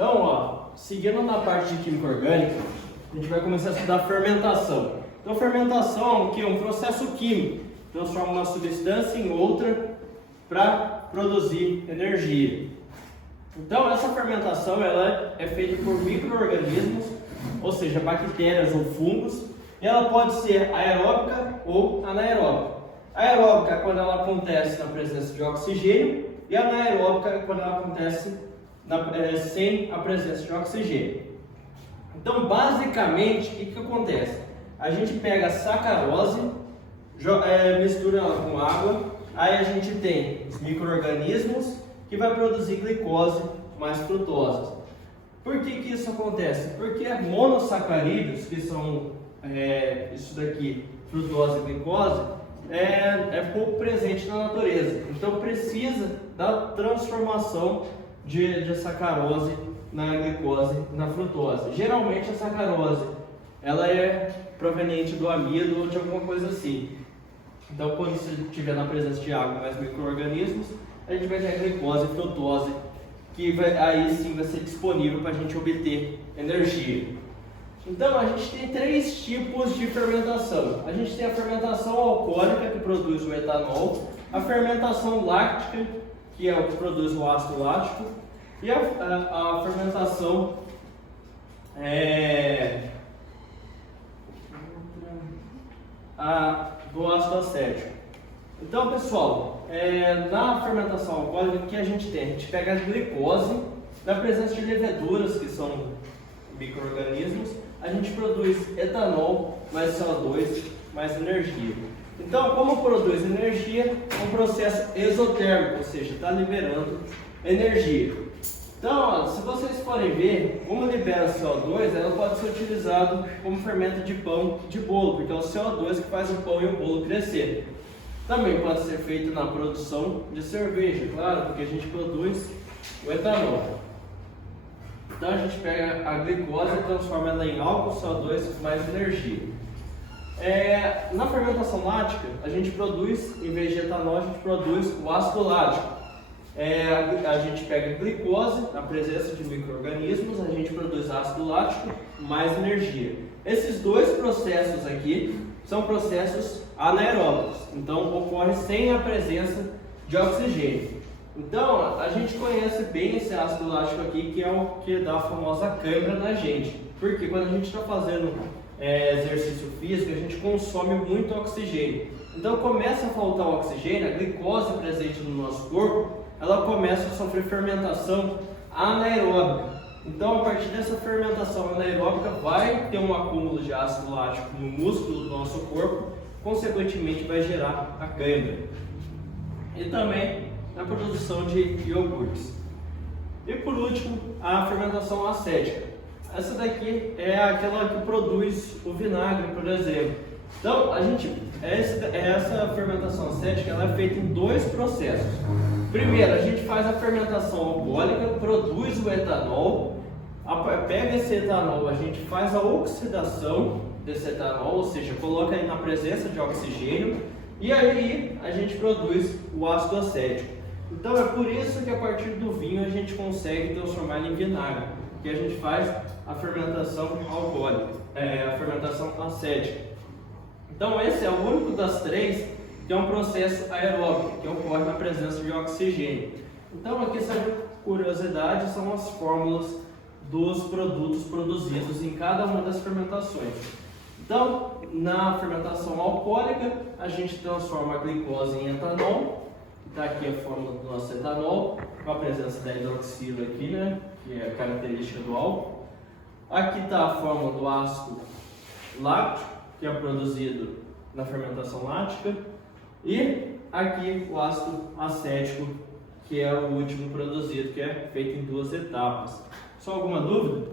Então, ó, seguindo na parte de química orgânica, a gente vai começar a estudar fermentação. Então, fermentação é um processo químico, transforma uma substância em outra para produzir energia. Então, essa fermentação ela é feita por micro-organismos, ou seja, bactérias ou fungos, e ela pode ser aeróbica ou anaeróbica. Aeróbica é quando ela acontece na presença de oxigênio, e anaeróbica é quando ela acontece sem a presença de oxigênio. Então, basicamente, o que acontece? A gente pega a sacarose, mistura ela com água, aí a gente tem os micro-organismos que vai produzir glicose mais frutose. Por que isso acontece? Porque monossacarídeos, que são isso daqui, frutose e glicose, é pouco presente na natureza. Então precisa da transformação de sacarose na glicose, na frutose. Geralmente a sacarose ela é proveniente do amido ou de alguma coisa assim. Então quando você estiver na presença de água mais micro-organismos, a gente vai ter a glicose e frutose, que aí sim vai ser disponível para a gente obter energia. Então a gente tem três tipos de fermentação. A gente tem a fermentação alcoólica, que produz o etanol, a fermentação láctica, que é o que produz o ácido lático, e a fermentação do ácido acético. Então, pessoal, na fermentação alcoólica, o que a gente tem? A gente pega a glicose, na presença de leveduras, que são micro-organismos, a gente produz etanol mais CO2 mais energia. Então, como produz energia? É um processo exotérmico, ou seja, está liberando energia. Então, ó, se vocês forem ver, como libera CO2, ela pode ser utilizado como fermento de pão, de bolo, porque é o CO2 que faz o pão e o bolo crescer. Também pode ser feito na produção de cerveja, claro, porque a gente produz o etanol. Então a gente pega a glicose e transforma ela em álcool, CO2 mais energia. Na fermentação lática, a gente produz, em vez de etanol, a gente produz o ácido lático. A gente pega a glicose, na presença de micro-organismos, a gente produz ácido lático mais energia. Esses dois processos aqui são processos anaeróbicos, então ocorre sem a presença de oxigênio. Então a gente conhece bem esse ácido lático aqui, que é o que dá a famosa cãibra na gente, porque quando a gente está fazendo exercício físico, a gente consome muito oxigênio. Então começa a faltar o oxigênio, a glicose presente no nosso corpo, ela começa a sofrer fermentação anaeróbica. Então, a partir dessa fermentação anaeróbica, vai ter um acúmulo de ácido lático no músculo do nosso corpo, consequentemente vai gerar a cãibra. E também na produção de iogurtes. E por último, a fermentação acética. Essa daqui é aquela que produz o vinagre, por exemplo. Então, essa fermentação acética ela é feita em dois processos. Primeiro, a gente faz a fermentação alcoólica, produz o etanol, pega esse etanol, a gente faz a oxidação desse etanol, ou seja, coloca aí na presença de oxigênio, e aí a gente produz o ácido acético. Então é por isso que a partir do vinho a gente consegue transformar ele em vinagre, que a gente faz a fermentação alcoólica, a fermentação acética. Então esse é o único das três que é um processo aeróbico, que ocorre na presença de oxigênio. Então aqui, essa curiosidade, são as fórmulas dos produtos produzidos em cada uma das fermentações. Então, na fermentação alcoólica, a gente transforma a glicose em etanol. Está aqui a fórmula do nosso etanol, com a presença da hidroxila aqui, né, que é a característica do álcool. Aqui está a fórmula do ácido lático, que é produzido na fermentação lática. E aqui o ácido acético, que é o último produzido, que é feito em duas etapas. Só alguma dúvida?